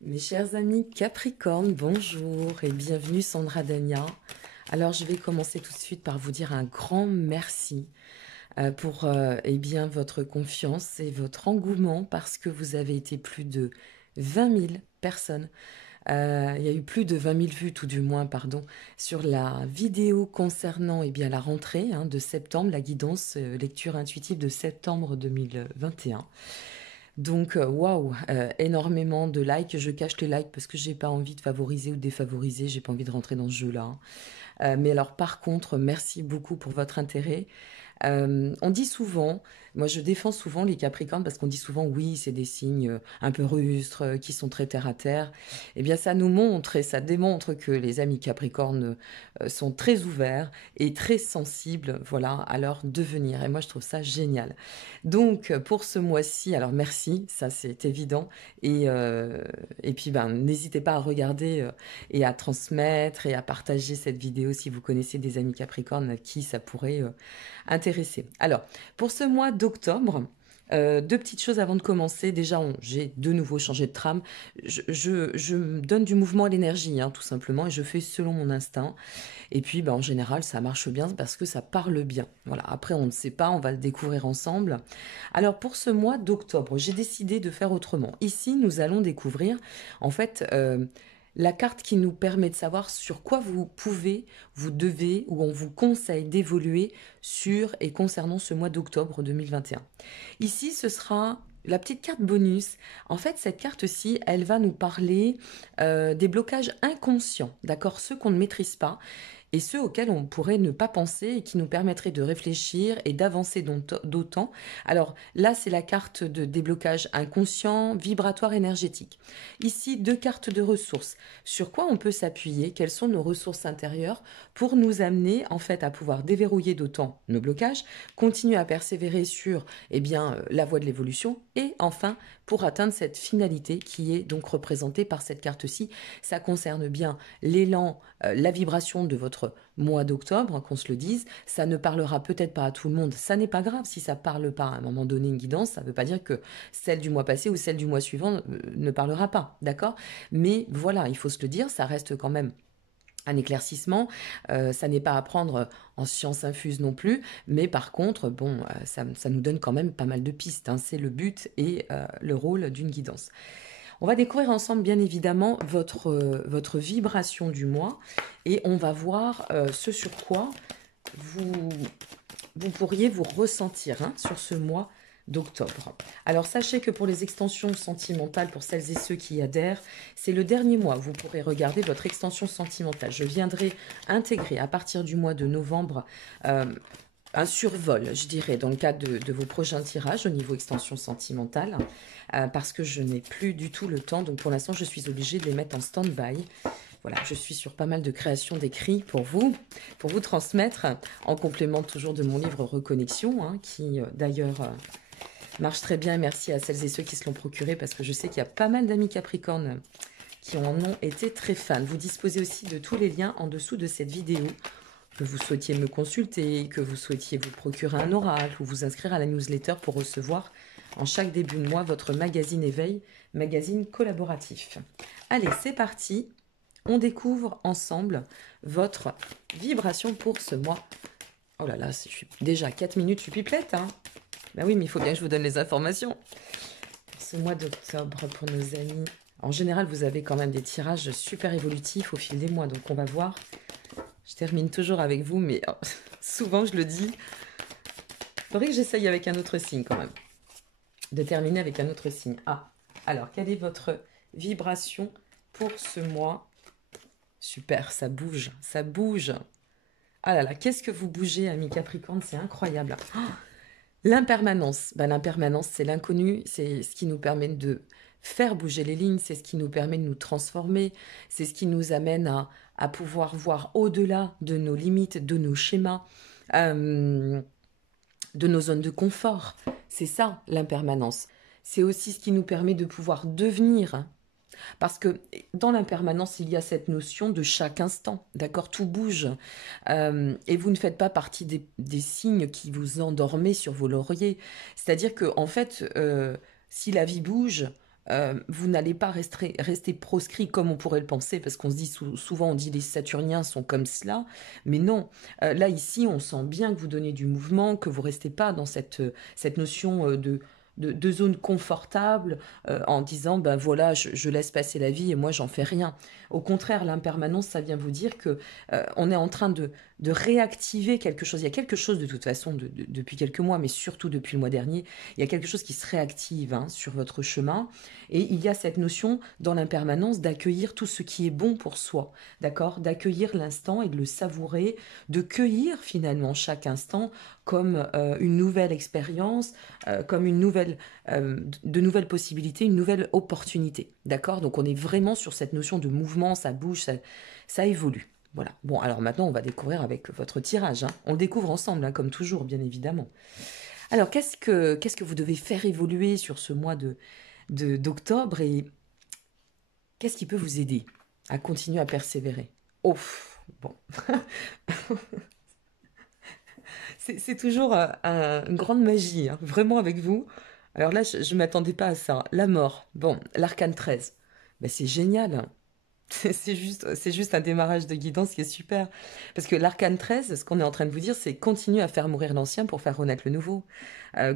Mes chers amis Capricorne, bonjour et bienvenue Sandra Dania. Alors je vais commencer tout de suite par vous dire un grand merci pour eh bien, votre confiance et votre engouement parce que vous avez été plus de 20 000 personnes. Il y a eu plus de 20 000 vues, tout du moins, pardon, sur la vidéo concernant eh bien, la rentrée de septembre, la guidance lecture intuitive de septembre 2021. Donc, waouh, énormément de likes. Je cache les likes parce que j'ai pas envie de favoriser ou de défavoriser. J'ai pas envie de rentrer dans ce jeu-là, hein. Mais alors, par contre, merci beaucoup pour votre intérêt. On dit souvent, moi je défends souvent les Capricornes parce qu'on dit souvent oui, c'est des signes un peu rustres, qui sont très terre à terre. Eh bien, ça nous montre et ça démontre que les amis Capricornes sont très ouverts et très sensibles, voilà, à leur devenir. Et moi, je trouve ça génial. Donc, pour ce mois-ci, alors merci, ça c'est évident. Et puis, ben, n'hésitez pas à regarder et à transmettre et à partager cette vidéo si vous connaissez des amis Capricornes à qui ça pourrait intéresser. Alors, pour ce mois d'octobre, deux petites choses avant de commencer. Déjà, j'ai de nouveau changé de trame. Je me donne du mouvement à l'énergie, hein, tout simplement, et je fais selon mon instinct. Et puis, ben, en général, ça marche bien parce que ça parle bien. Voilà. Après, on ne sait pas, on va le découvrir ensemble. Alors, pour ce mois d'octobre, j'ai décidé de faire autrement. Ici, nous allons découvrir, en fait, la carte qui nous permet de savoir sur quoi vous pouvez, vous devez ou on vous conseille d'évoluer sur et concernant ce mois d'octobre 2021. Ici, ce sera la petite carte bonus. En fait, cette carte-ci, elle va nous parler des blocages inconscients, d'accord, ceux qu'on ne maîtrise pas et ceux auxquels on pourrait ne pas penser et qui nous permettraient de réfléchir et d'avancer d'autant. Alors là, c'est la carte de déblocage inconscient, vibratoire, énergétique. Ici, deux cartes de ressources. Sur quoi on peut s'appuyer? Quelles sont nos ressources intérieures pour nous amener en fait à pouvoir déverrouiller d'autant nos blocages, continuer à persévérer sur la voie de l'évolution et enfin pour atteindre cette finalité qui est donc représentée par cette carte-ci. Ça concerne bien l'élan, la vibration de votre mois d'octobre, qu'on se le dise. Ça ne parlera peut-être pas à tout le monde. Ça n'est pas grave si ça parle pas à un moment donné une guidance. Ça ne veut pas dire que celle du mois passé ou celle du mois suivant ne parlera pas, d'accord? Mais voilà, il faut se le dire, ça reste quand même un éclaircissement, ça n'est pas à prendre en science infuse non plus, mais par contre, bon, ça nous donne quand même pas mal de pistes, hein, c'est le but et le rôle d'une guidance. On va découvrir ensemble, bien évidemment, votre vibration du mois et on va voir ce sur quoi vous, vous pourriez vous ressentir hein, sur ce mois d'octobre. Alors sachez que pour les extensions sentimentales, pour celles et ceux qui y adhèrent, c'est le dernier mois où vous pourrez regarder votre extension sentimentale. Je viendrai intégrer à partir du mois de novembre un survol, je dirais, dans le cadre de vos prochains tirages au niveau extension sentimentale, parce que je n'ai plus du tout le temps. Donc pour l'instant, je suis obligée de les mettre en stand-by. Voilà, je suis sur pas mal de créations d'écrits pour vous transmettre, en complément toujours de mon livre Reconnexion, hein, qui d'ailleurs marche très bien. Merci à celles et ceux qui se l'ont procuré, parce que je sais qu'il y a pas mal d'amis Capricornes qui en ont été très fans. Vous disposez aussi de tous les liens en dessous de cette vidéo. Que vous souhaitiez me consulter, que vous souhaitiez vous procurer un oracle ou vous inscrire à la newsletter pour recevoir en chaque début de mois votre magazine Éveil, magazine collaboratif. Allez, c'est parti. On découvre ensemble votre vibration pour ce mois. Oh là là, je suis déjà 4 minutes, je suis pipelette, hein. Ben oui, mais il faut bien que je vous donne les informations. Ce mois d'octobre pour nos amis. En général, vous avez quand même des tirages super évolutifs au fil des mois, donc on va voir. Je termine toujours avec vous, mais souvent je le dis. Il faudrait que j'essaye avec un autre signe quand même. De terminer avec un autre signe. Ah, alors, quelle est votre vibration pour ce mois? Super, ça bouge, ça bouge. Ah là là, qu'est-ce que vous bougez, amis Capricorne, c'est incroyable. Oh, l'impermanence. Ben, l'impermanence, c'est l'inconnu, c'est ce qui nous permet de faire bouger les lignes, c'est ce qui nous permet de nous transformer, c'est ce qui nous amène à pouvoir voir au-delà de nos limites, de nos schémas, euh, de nos zones de confort. C'est ça, l'impermanence. C'est aussi ce qui nous permet de pouvoir devenir. Parce que dans l'impermanence, il y a cette notion de chaque instant, d'accord? Tout bouge. Et vous ne faites pas partie des signes qui vous endormez sur vos lauriers. C'est-à-dire que, en fait, si la vie bouge, vous n'allez pas rester proscrit comme on pourrait le penser, parce qu'on se dit souvent, on dit les Saturniens sont comme cela, mais non. Là, ici, on sent bien que vous donnez du mouvement, que vous restez pas dans cette notion de zone confortable en disant, ben voilà, je laisse passer la vie et moi, j'en fais rien. Au contraire, l'impermanence, ça vient vous dire que on est en train de réactiver quelque chose. Il y a quelque chose de toute façon depuis quelques mois, mais surtout depuis le mois dernier, il y a quelque chose qui se réactive hein, sur votre chemin. Et il y a cette notion dans l'impermanence d'accueillir tout ce qui est bon pour soi, d'accord? D'accueillir l'instant et de le savourer, de cueillir finalement chaque instant comme une nouvelle expérience, comme de nouvelles possibilités, une nouvelle opportunité, d'accord? Donc on est vraiment sur cette notion de mouvement, ça bouge, ça évolue. Voilà. Bon, alors maintenant, on va découvrir avec votre tirage. Hein. On le découvre ensemble, hein, comme toujours, bien évidemment. Alors, qu'est-ce que vous devez faire évoluer sur ce mois d'octobre et qu'est-ce qui peut vous aider à continuer à persévérer? Oh, bon. C'est toujours une grande magie, hein, vraiment avec vous. Alors là, je ne m'attendais pas à ça. La mort. Bon, l'arcane 13. Ben, c'est génial. Hein. C'est juste un démarrage de guidance qui est super. Parce que l'arcane 13, ce qu'on est en train de vous dire, c'est continue à faire mourir l'ancien pour faire renaître le nouveau.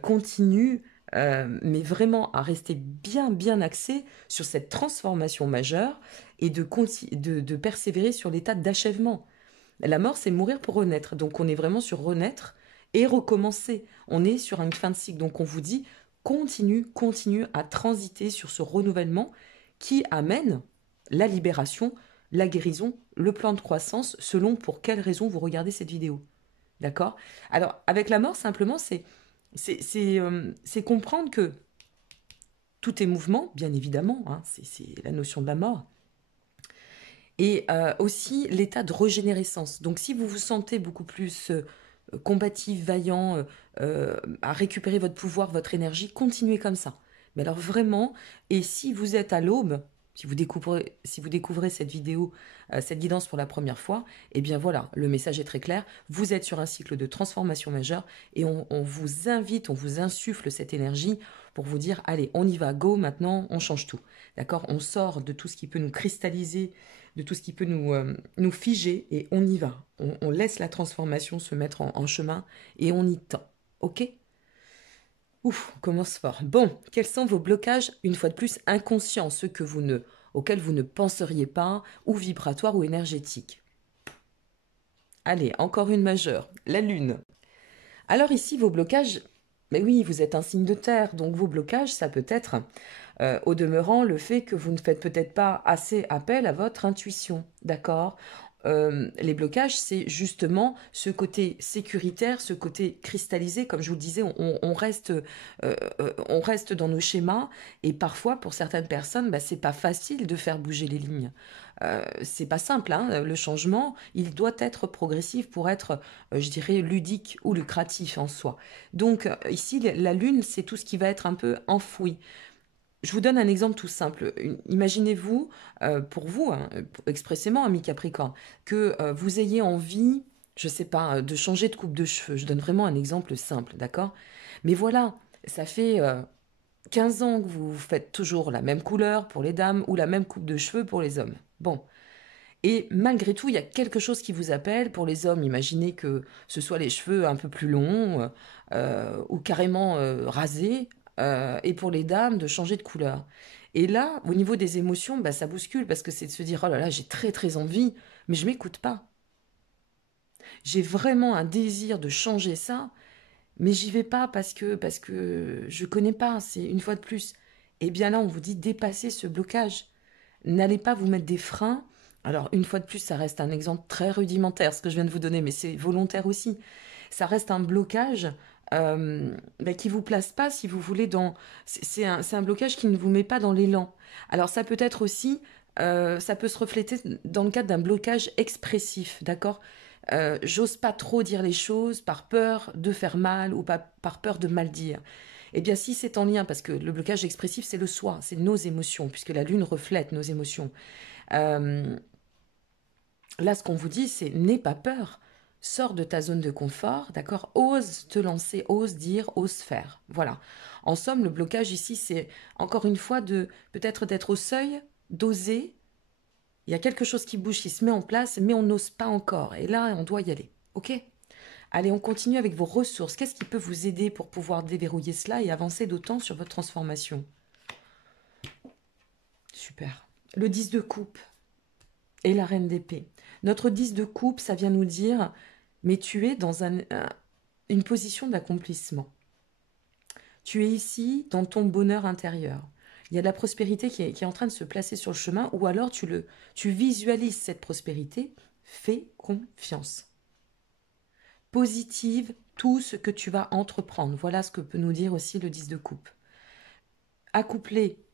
Continue, mais vraiment à rester bien, bien axé sur cette transformation majeure et de persévérer sur l'état d'achèvement. La mort, c'est mourir pour renaître. Donc on est vraiment sur renaître et recommencer. On est sur une fin de cycle. Donc on vous dit, continue à transiter sur ce renouvellement qui amène la libération, la guérison, le plan de croissance, selon pour quelle raison vous regardez cette vidéo. D'accord? Alors, avec la mort, simplement, c'est comprendre que tout est mouvement, bien évidemment, hein, c'est la notion de la mort, et aussi l'état de régénérescence. Donc, si vous vous sentez beaucoup plus combatif, vaillant, à récupérer votre pouvoir, votre énergie, continuez comme ça. Mais alors vraiment, et si vous êtes à l'aube, si vous découvrez cette vidéo, cette guidance pour la première fois, eh bien voilà, le message est très clair. Vous êtes sur un cycle de transformation majeure et on vous invite, on vous insuffle cette énergie pour vous dire, allez, on y va, go, maintenant, on change tout. D'accord? On sort de tout ce qui peut nous cristalliser, de tout ce qui peut nous figer et on y va. On laisse la transformation se mettre en chemin et on y tend. Ok? Ouf, on commence fort. Bon, quels sont vos blocages, une fois de plus, inconscients, ceux auxquels vous ne penseriez pas, ou vibratoires ou énergétiques? Allez, encore une majeure, la Lune. Alors ici, vos blocages, mais oui, vous êtes un signe de terre, donc vos blocages, ça peut être, au demeurant, le fait que vous ne faites peut-être pas assez appel à votre intuition, d'accord? Les blocages, c'est justement ce côté sécuritaire, ce côté cristallisé, comme je vous le disais, on reste dans nos schémas et parfois, pour certaines personnes, bah, c'est pas facile de faire bouger les lignes. C'est pas simple, hein, le changement, il doit être progressif pour être, je dirais, ludique ou lucratif en soi. Donc ici, la lune, c'est tout ce qui va être un peu enfoui. Je vous donne un exemple tout simple. Imaginez-vous, pour vous, hein, expressément, ami Capricorne, que vous ayez envie, je sais pas, de changer de coupe de cheveux. Je donne vraiment un exemple simple, d'accord? Mais voilà, ça fait 15 ans que vous faites toujours la même couleur pour les dames ou la même coupe de cheveux pour les hommes. Bon. Et malgré tout, il y a quelque chose qui vous appelle. Pour les hommes, imaginez que ce soit les cheveux un peu plus longs ou carrément rasés. Et pour les dames, de changer de couleur. Et là, au niveau des émotions, bah, ça bouscule parce que c'est de se dire, oh là là, j'ai très très envie, mais je m'écoute pas. J'ai vraiment un désir de changer ça, mais j'y vais pas parce que je connais pas. C'est une fois de plus. Et bien là, on vous dit dépassez ce blocage. N'allez pas vous mettre des freins. Alors, une fois de plus, ça reste un exemple très rudimentaire, ce que je viens de vous donner, mais c'est volontaire aussi. Ça reste un blocage qui vous place pas, si vous voulez, dans... c'est un blocage qui ne vous met pas dans l'élan. Alors, ça peut être aussi... ça peut se refléter dans le cadre d'un blocage expressif, d'accord? J'ose pas trop dire les choses par peur de faire mal ou par peur de mal dire. Eh bien, si c'est en lien, parce que le blocage expressif, c'est le soi, c'est nos émotions, puisque la lune reflète nos émotions. Euh, Là, ce qu'on vous dit, c'est n'aie pas peur. Sors de ta zone de confort, d'accord? Ose te lancer, ose dire, ose faire. Voilà. En somme, le blocage ici, c'est encore une fois de peut-être d'être au seuil, d'oser. Il y a quelque chose qui bouge, qui se met en place, mais on n'ose pas encore. Et là, on doit y aller. OK? Allez, on continue avec vos ressources. Qu'est-ce qui peut vous aider pour pouvoir déverrouiller cela et avancer d'autant sur votre transformation? Super. Le 10 de coupe et la reine d'épée. Notre 10 de coupe, ça vient nous dire, mais tu es dans une position d'accomplissement. Tu es ici dans ton bonheur intérieur. Il y a de la prospérité qui est en train de se placer sur le chemin, ou alors tu visualises cette prospérité. Fais confiance. Positive tout ce que tu vas entreprendre. Voilà ce que peut nous dire aussi le 10 de coupe. Accouplé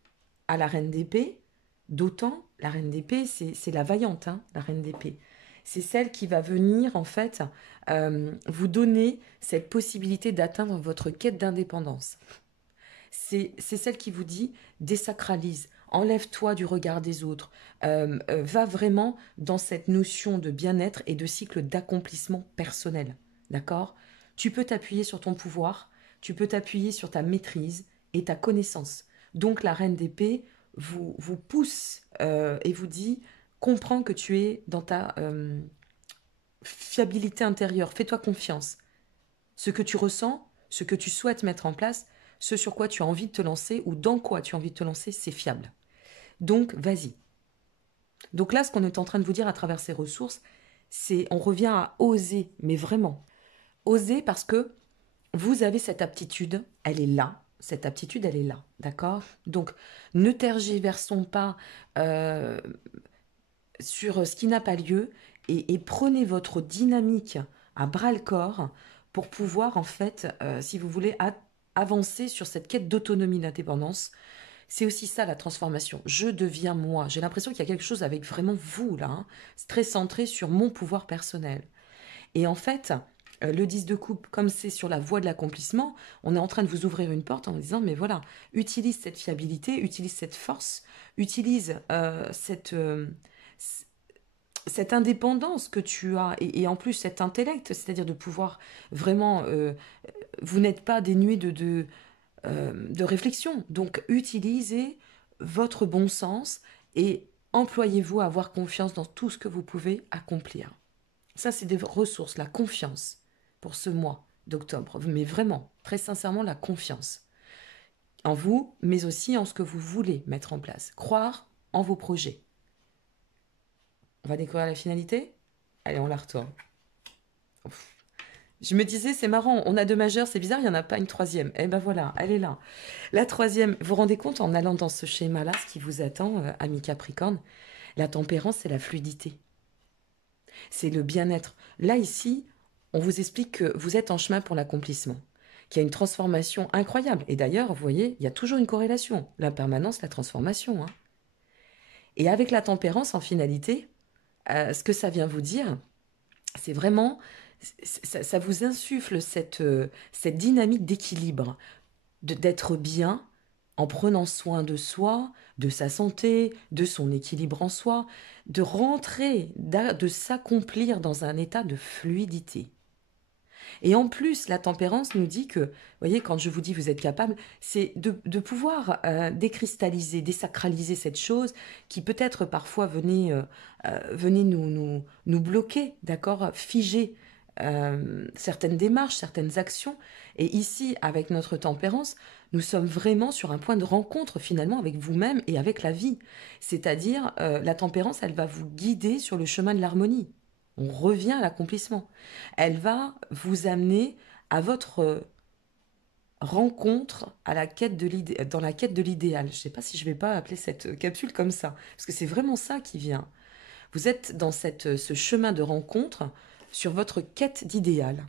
à la reine d'épée, d'autant, la reine d'épée, c'est la vaillante, hein, la reine d'épée. C'est celle qui va venir, en fait, vous donner cette possibilité d'atteindre votre quête d'indépendance. C'est celle qui vous dit désacralise, enlève-toi du regard des autres, va vraiment dans cette notion de bien-être et de cycle d'accomplissement personnel. D'accord? Tu peux t'appuyer sur ton pouvoir, tu peux t'appuyer sur ta maîtrise et ta connaissance. Donc la reine d'épée vous pousse et vous dit comprends que tu es dans ta fiabilité intérieure, fais-toi confiance. Ce que tu ressens, ce que tu souhaites mettre en place, ce sur quoi tu as envie de te lancer ou dans quoi tu as envie de te lancer, c'est fiable. Donc, vas-y. Donc là, ce qu'on est en train de vous dire à travers ces ressources, c'est on revient à oser, mais vraiment. Oser parce que vous avez cette aptitude, elle est là. Cette aptitude, elle est là, d'accord? Donc, ne tergiversons pas sur ce qui n'a pas lieu et prenez votre dynamique à bras-le-corps pour pouvoir, en fait, si vous voulez, avancer sur cette quête d'autonomie, d'indépendance. C'est aussi ça la transformation. Je deviens moi. J'ai l'impression qu'il y a quelque chose avec vraiment vous, là. Hein. C'est très centré sur mon pouvoir personnel. Et en fait, le 10 de coupe, comme c'est sur la voie de l'accomplissement, on est en train de vous ouvrir une porte en vous disant, mais voilà, utilise cette fiabilité, utilise cette force, utilise cette indépendance que tu as, et en plus cet intellect, c'est-à-dire de pouvoir vraiment, vous n'êtes pas dénué de réflexion. Donc utilisez votre bon sens et employez-vous à avoir confiance dans tout ce que vous pouvez accomplir. Ça, c'est des ressources, la confiance pour ce mois d'octobre. Mais vraiment, très sincèrement, la confiance en vous, mais aussi en ce que vous voulez mettre en place. Croire en vos projets. On va découvrir la finalité. Allez, on la retourne. Ouf. Je me disais, c'est marrant, on a deux majeures, c'est bizarre, il n'y en a pas une troisième. Eh ben voilà, elle est là. La troisième, vous vous rendez compte en allant dans ce schéma-là, ce qui vous attend, ami Capricorne, la tempérance, c'est la fluidité. C'est le bien-être. Là, ici, on vous explique que vous êtes en chemin pour l'accomplissement, qu'il y a une transformation incroyable. Et d'ailleurs, vous voyez, il y a toujours une corrélation. L'impermanence, la transformation. Hein. Et avec la tempérance, en finalité, ce que ça vient vous dire, c'est vraiment, ça vous insuffle cette dynamique d'équilibre, d'être bien en prenant soin de soi, de sa santé, de son équilibre en soi, de rentrer, de s'accomplir dans un état de fluidité. Et en plus, la tempérance nous dit que, vous voyez, quand je vous dis vous êtes capable, c'est de pouvoir décristalliser, désacraliser cette chose qui peut-être parfois venait nous bloquer, d'accord, figer certaines démarches, certaines actions. Et ici, avec notre tempérance, nous sommes vraiment sur un point de rencontre finalement avec vous-même et avec la vie. C'est-à-dire, la tempérance, elle va vous guider sur le chemin de l'harmonie. On revient à l'accomplissement. Elle va vous amener à votre rencontre à la quête dans la quête de l'idéal. Je ne sais pas si je ne vais pas appeler cette capsule comme ça, parce que c'est vraiment ça qui vient. Vous êtes dans ce chemin de rencontre sur votre quête d'idéal.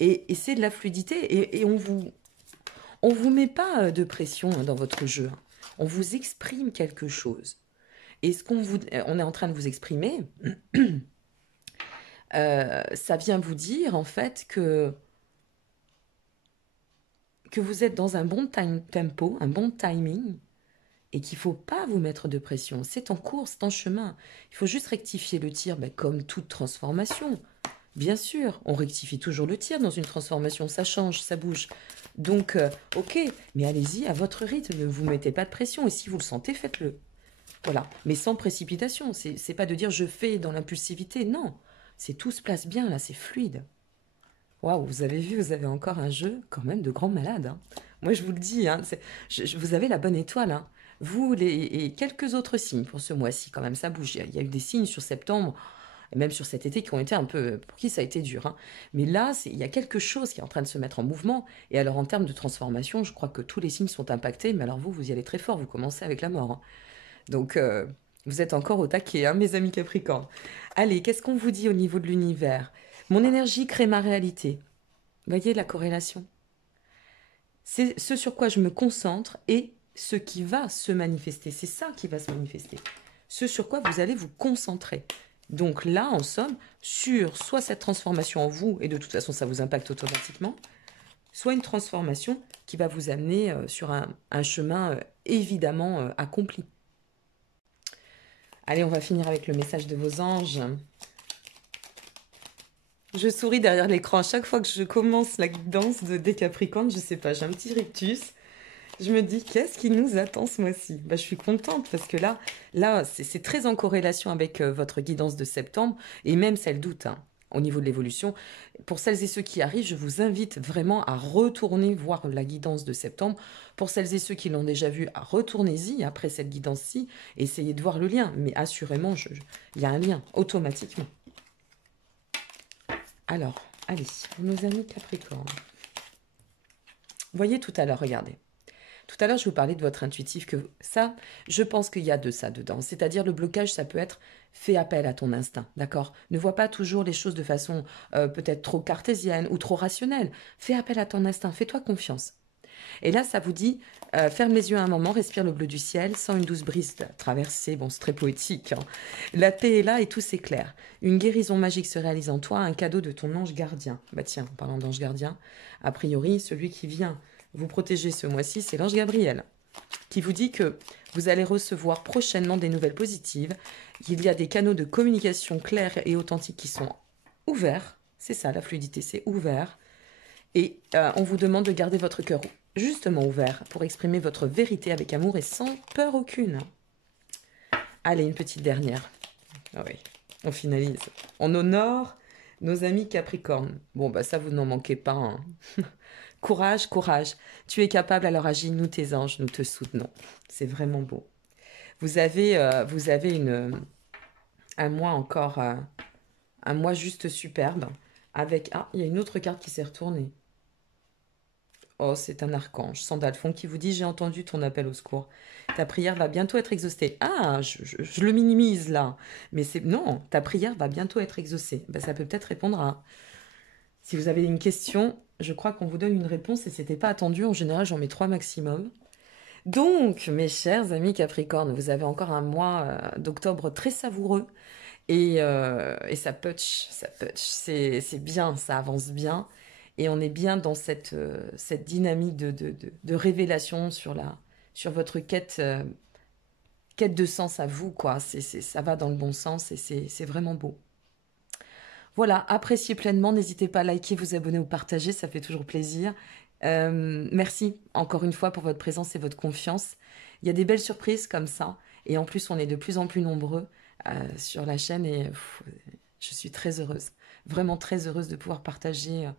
Et c'est de la fluidité, et on vous met pas de pression dans votre jeu. On vous exprime quelque chose. Et on est en train de vous exprimer, ça vient vous dire en fait que vous êtes dans un bon tempo, un bon timing, et qu'il ne faut pas vous mettre de pression. C'est en cours, c'est en chemin. Il faut juste rectifier le tir, ben, comme toute transformation. Bien sûr, on rectifie toujours le tir dans une transformation, ça change, ça bouge. Donc, ok, mais allez-y à votre rythme, ne vous mettez pas de pression, et si vous le sentez, faites-le. Voilà, mais sans précipitation, c'est pas de dire je fais dans l'impulsivité, non. C'est tout se place bien là, c'est fluide. Waouh, vous avez vu, vous avez encore un jeu quand même de grand malade, hein. Moi, je vous le dis, hein, vous avez la bonne étoile, hein. Vous et quelques autres signes pour ce mois-ci, quand même, ça bouge. Il y a eu des signes sur septembre, et même sur cet été, qui ont été un peu, pour qui ça a été dur, hein. Mais là, il y a quelque chose qui est en train de se mettre en mouvement. Et alors, en termes de transformation, je crois que tous les signes sont impactés. Mais alors, vous y allez très fort, vous commencez avec la mort, hein. Donc, vous êtes encore au taquet, hein, mes amis Capricorne. Allez, qu'est-ce qu'on vous dit au niveau de l'univers? Mon énergie crée ma réalité. Voyez la corrélation? C'est ce sur quoi je me concentre et ce qui va se manifester. C'est ça qui va se manifester. Ce sur quoi vous allez vous concentrer. Donc là, en somme, sur soit cette transformation en vous, et de toute façon ça vous impacte automatiquement, soit une transformation qui va vous amener sur un chemin évidemment accompli. Allez, on va finir avec le message de vos anges. Je souris derrière l'écran. À chaque fois que je commence la danse des Capricornes, je sais pas, j'ai un petit rictus. Je me dis, qu'est-ce qui nous attend ce mois-ci? Je suis contente parce que là c'est très en corrélation avec votre guidance de septembre et même celle d'août, hein, au niveau de l'évolution. Pour celles et ceux qui arrivent, je vous invite vraiment à retourner voir la guidance de septembre. Pour celles et ceux qui l'ont déjà vue, retournez-y après cette guidance-ci, essayez de voir le lien. Mais assurément, il y a un lien automatiquement. Alors, allez, nos amis Capricorne. Voyez tout à l'heure, regardez. Tout à l'heure, je vous parlais de votre intuitif, que ça, je pense qu'il y a de ça dedans. C'est-à-dire, le blocage, ça peut être fais appel à ton instinct, d'accord? Ne vois pas toujours les choses de façon peut-être trop cartésienne ou trop rationnelle. Fais appel à ton instinct, fais-toi confiance. Et là, ça vous dit, ferme les yeux un moment, respire le bleu du ciel, sens une douce brise traverser. Bon, c'est très poétique, hein. La paix est là et tout s'éclaire. Une guérison magique se réalise en toi, un cadeau de ton ange gardien. Bah tiens, en parlant d'ange gardien, a priori, celui qui vient vous protéger ce mois-ci, c'est l'ange Gabriel, qui vous dit que vous allez recevoir prochainement des nouvelles positives. Il y a des canaux de communication clairs et authentiques qui sont ouverts. C'est ça, la fluidité, c'est ouvert. Et on vous demande de garder votre cœur justement ouvert pour exprimer votre vérité avec amour et sans peur aucune. Allez, une petite dernière. Ah oui, on finalise. On honore nos amis Capricorne. Bon, bah ça, vous n'en manquez pas, hein. Courage, courage. Tu es capable, alors agis, nous tes anges, nous te soutenons. C'est vraiment beau. Vous avez un mois encore, un mois juste superbe. Avec, ah, il y a une autre carte qui s'est retournée. Oh, c'est un archange, Sandalphon, qui vous dit « J'ai entendu ton appel au secours. Ta prière va bientôt être exaucée. » Ah, je le minimise là. Mais c'est non, ta prière va bientôt être exaucée. Ben, ça peut peut-être répondre à... Si vous avez une question, je crois qu'on vous donne une réponse et c'était pas attendu. En général, j'en mets 3 maximum. Donc, mes chers amis Capricorne, vous avez encore un mois d'octobre très savoureux. Et ça punch, ça punch. C'est bien, ça avance bien. Et on est bien dans cette dynamique de révélation sur votre quête de sens à vous, quoi. Ça va dans le bon sens et c'est vraiment beau. Voilà, appréciez pleinement. N'hésitez pas à liker, vous abonner ou partager, ça fait toujours plaisir. Merci encore une fois pour votre présence et votre confiance. Il y a des belles surprises comme ça. Et en plus, on est de plus en plus nombreux sur la chaîne et je suis très heureuse. Vraiment très heureuse de pouvoir partager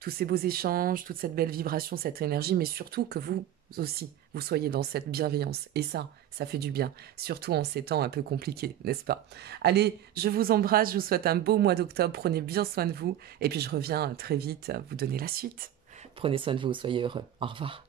tous ces beaux échanges, toute cette belle vibration, cette énergie, mais surtout que vous aussi, vous soyez dans cette bienveillance. Et ça fait du bien, surtout en ces temps un peu compliqués, n'est-ce pas? Allez, je vous embrasse, je vous souhaite un beau mois d'octobre, prenez bien soin de vous, et puis je reviens très vite vous donner la suite. Prenez soin de vous, soyez heureux. Au revoir.